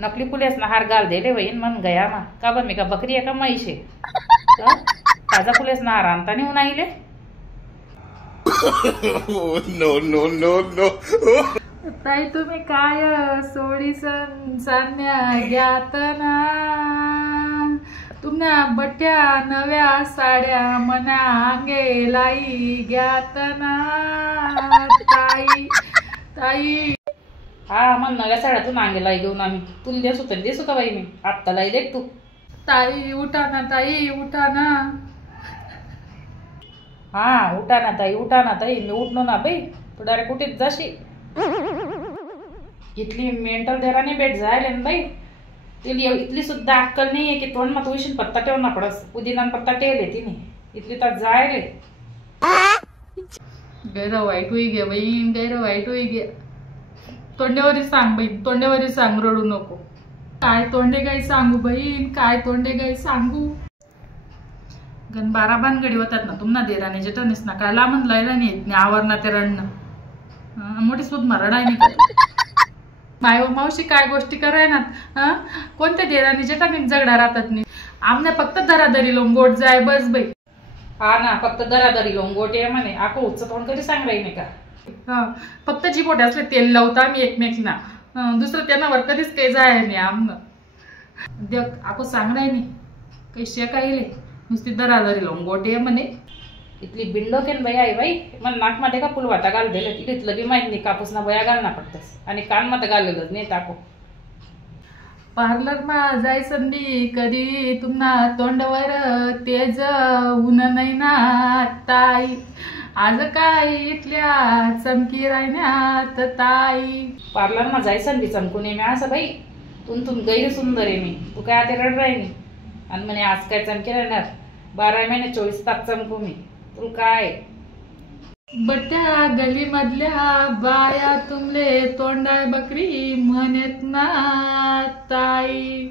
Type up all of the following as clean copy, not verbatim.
नकली पुलिस ना हार घाल देले वहीन मन गया मा का बा मी का बकरी है का म्हैस है ताजा पुलिस ना हार आणता नाही उन्हाईले नो नो नो नो ताई तुम्ही काय सोडीसन सान्या घ्यात ना तुमना बट्या नव्या साड्या मना अंगे लाई घ्यात ना ताई ताई हा मन नव्या साड्यातून अंगेला घेऊन आम्ही तुला देसू तरी देसू का बाई मी आत्ता लाई देख तू ताई उठा ना हा उठा ना ताई मी उठनो ना बाई तू डायरेक्ट कुठेच जाशी इतली मेंटल देराने भेट जायले ना बाई तिला इतली सुद्धा अक्कल नाही आहे की तोंड मग तुळशीन पत्ता ठेवून ना पडस पुदिना पत्ता ठेवले तिने इतली तर जायले गैर वाईट होई गे बहीण गैर वाईट होई गे तोंडेवरी सांग बहीण तोंडेवरी सांग रडू नको काय तोंडे गाई सांगू बहीण काय तोंडे गाई सांगू गण 12 भानगडी होतात ना तुम्हाला देराने जेटणीस ना काय लांबून लायला नाही आवरना ते रडणं मोठी सुद मरडाय नाही माय मावशी काय गोष्टी कराय ना कोणत्या देराने जेटाने झगडा राहतात नाही आमने फक्त दरादरी लोंगोट जाय बस बाई हा ना फक्त दरादरी लोंगोट आहे म्हणे आको उच्च तोंड कधी सांग राही नाही का फक्त जी पोटे असले तेल लावता आम्ही एकमेकना दुसरं त्यांना वर कधीच काही जाय नाही आमनं देख आको सांग राही नाही काही शेकायले नुसती दरादरी लोंगोटे म्हणे इतली बिंडोकेन बया आहे बाई मला नाकमध्ये का फुलवाटा घाल दिलं तिला इथलं बी माहित नाही कापूस ना बया घालना पडतस आणि कानमध्ये घाललेलंच नाही टाको पार्लर मा जाय संधी कधी तुम्हा तोंडवर तेज ऊन नाही ना ताई आज काय इथल्या चमकी राहण्यात ताई पार्लर मा जाय संधी चमकून ये मी असं बाई तुम गैर सुंदर आहे मी तू काय आता रड राही नाही आणि म्हणे आज काय चमकी राहणार 12 महिने 24 तास चमकू मी तू काय बट्या गली मधल्या बाया तुमले तोंडाय बकरी म्हणत ना ताई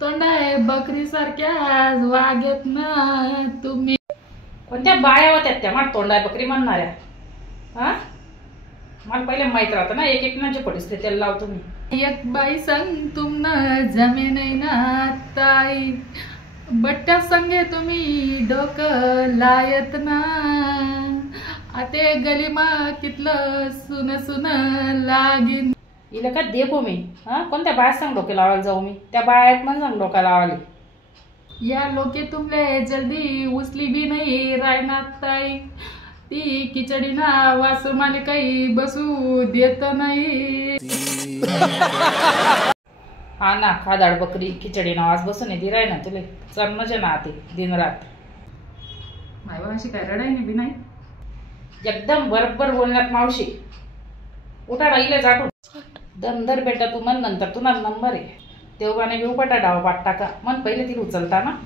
तोंडाय बकरी सारख्या वागत ना तुम्ही कोणत्या बाया होत्या त्या मला तोंडाय बकरी म्हणणाऱ्या हा मला पहिले माहित राहतं ना एक म्हणजे पडीस तेल लावतो मी एक बाई संग तुमनं जमे नाही ना ताई बट्ट्या संगे तुम्ही डोकं लायत ना आते गलीमा कितलं सुन सुन लागीन हिला का देखो मी हा कोणत्या बाया संग डोके लावायला जाऊ मी त्या बायात मन संग डोका लावाले या लोके तुमले जल्दी उचली बी नाही रायना ताई ती खिचडी ना वासू माले काही बसू देत नाही हा ना खादाड बकरी खिचडी ना वास बसून येते राय ना तुले चरणच ना आते दिन रात मायबाशी काय रडाय नाही बी नाही एकदम बरोबर बोलण्यात मावशी उठा राहिले जाटून दमदर बेटा तू मन नंतर तुला नंबर आहे तेव्हाने मी उपटा डावा पाठ टाका मन पहिले तिला उचलता ना